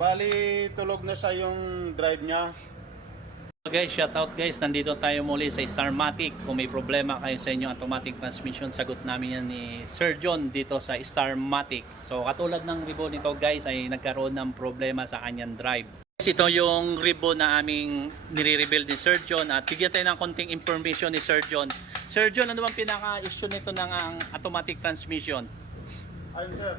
Bali, tulog na sa yung drive niya. Guys, shout out guys, nandito tayo muli sa Starmatic. Kung may problema kayo sa inyong automatic transmission, sagot namin yan ni Sir John dito sa Starmatic. So katulad ng ribbon nito guys ay nagkaroon ng problema sa kanyang drive. Ito yung ribbon na aming nire-rebuild ni Sir John at bigyan tayo ng konting information ni Sir John. Sir John, ano bang pinaka-issue nito ng automatic transmission? Ayun sir,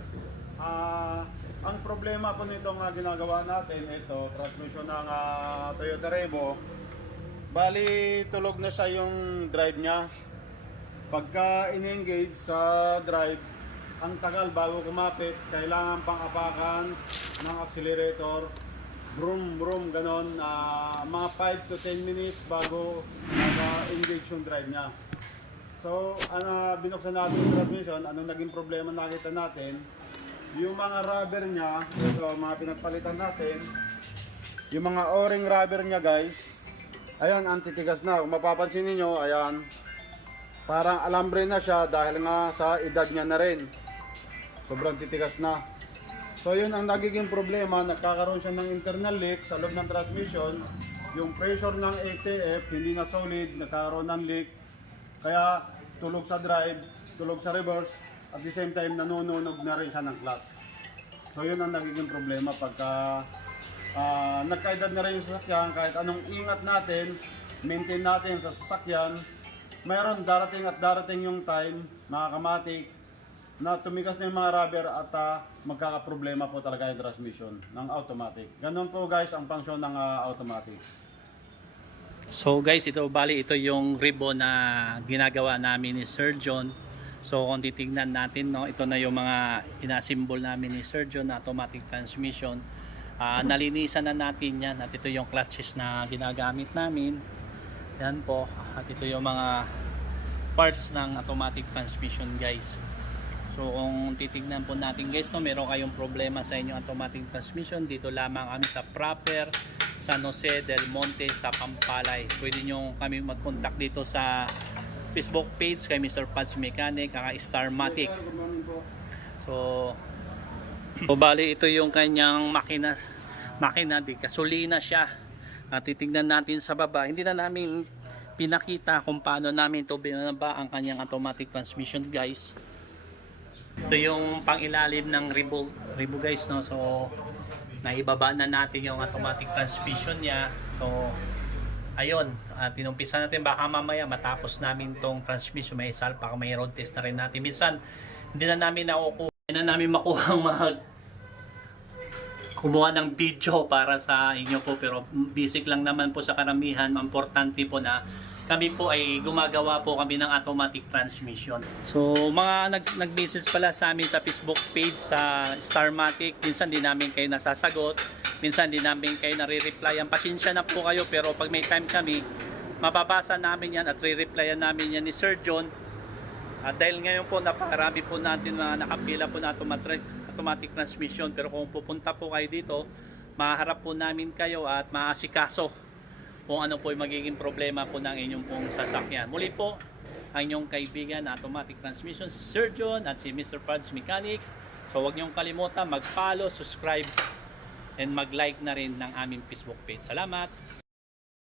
ang problema po nitong ginagawa natin, ito, transmission ng Toyota Revo. Bali, tulog na sa yung drive niya. Pagka in-engage sa drive, ang tagal bago kumapit, kailangan pang apakan ng accelerator. Brum brum ganon, mga 5 to 10 minutes bago naka-engage yung drive niya. So, binuksan natin yung transmission, anong naging problema nakita natin? Yung mga rubber niya, so mga pinagpalitan natin, yung mga o-ring rubber niya guys, ayan, antitigas na. Kung mapapansin niyo, ayan, parang alambre na siya dahil nga sa edad niya na rin. Sobrang titigas na. So yun ang nagiging problema, nagkakaroon siya ng internal leak sa loob ng transmission. Yung pressure ng ATF hindi na solid, nagkakaroon ng leak. Kaya tulog sa drive, tulog sa reverse, at the same time nanununog na rin siya ng clutch. So yun ang nagiging problema pagka nagkaedad na rin yung sasakyan, kahit anong ingat natin, maintain natin sa sasakyan, mayroon darating at darating yung time, mga kamatik, na tumigas na yung mga rubber at magkakaproblema po talaga yung transmission ng automatic. Ganun po guys ang function ng automatic. So guys, ito yung ribbon na ginagawa namin ni Sir John. So kung titignan natin, no, ito na yung mga inasimbol namin ni Sir John na automatic transmission. Nalinisan na natin yan at ito yung clutches na ginagamit namin. Yan po. At ito yung mga parts ng automatic transmission guys. So kung titignan po natin guys, no, meron kayong problema sa inyong automatic transmission, dito lamang kami sa proper San Jose del Monte sa Pampalay. Pwede nyo kami mag-contact dito sa Facebook page kay Mr. Pads Mechanic, Starmatic. So bali ito yung kanyang makina di gasolina siya. Titignan natin sa baba. Hindi na namin pinakita kung paano namin ito binaba ang kanyang automatic transmission guys. Ito yung pangilalim ng ribo guys, no. So naibaba na natin yung automatic transmission niya. So ayun, tinumpisa natin, baka mamaya matapos namin tong transmission may salpa, may road test na rin natin. Minsan hindi na namin makuha kumuha ng video para sa inyo po, pero basic lang naman po sa karamihan. Importante po na kami po ay gumagawa po kami ng automatic transmission. So mga nag-message pala sa amin sa Facebook page sa Starmatic, minsan di namin kayo nasasagot, minsan di namin kayo nare-replyan. Pasensya na po kayo, pero pag may time kami, mababasa namin yan at re-replyan namin yan ni Sir John. At dahil ngayon po napakarami po natin na nakapila po na automatic transmission, pero kung pupunta po kayo dito, maharap po namin kayo at maasikaso kung ano po yung magiging problema po ng inyong pong sasakyan. Muli po, ang inyong kaibigan na automatic transmission, si Sir John at si Mr. Pads Mechanic. So huwag niyong kalimutan mag-follow, subscribe, and mag-like na rin ng aming Facebook page. Salamat!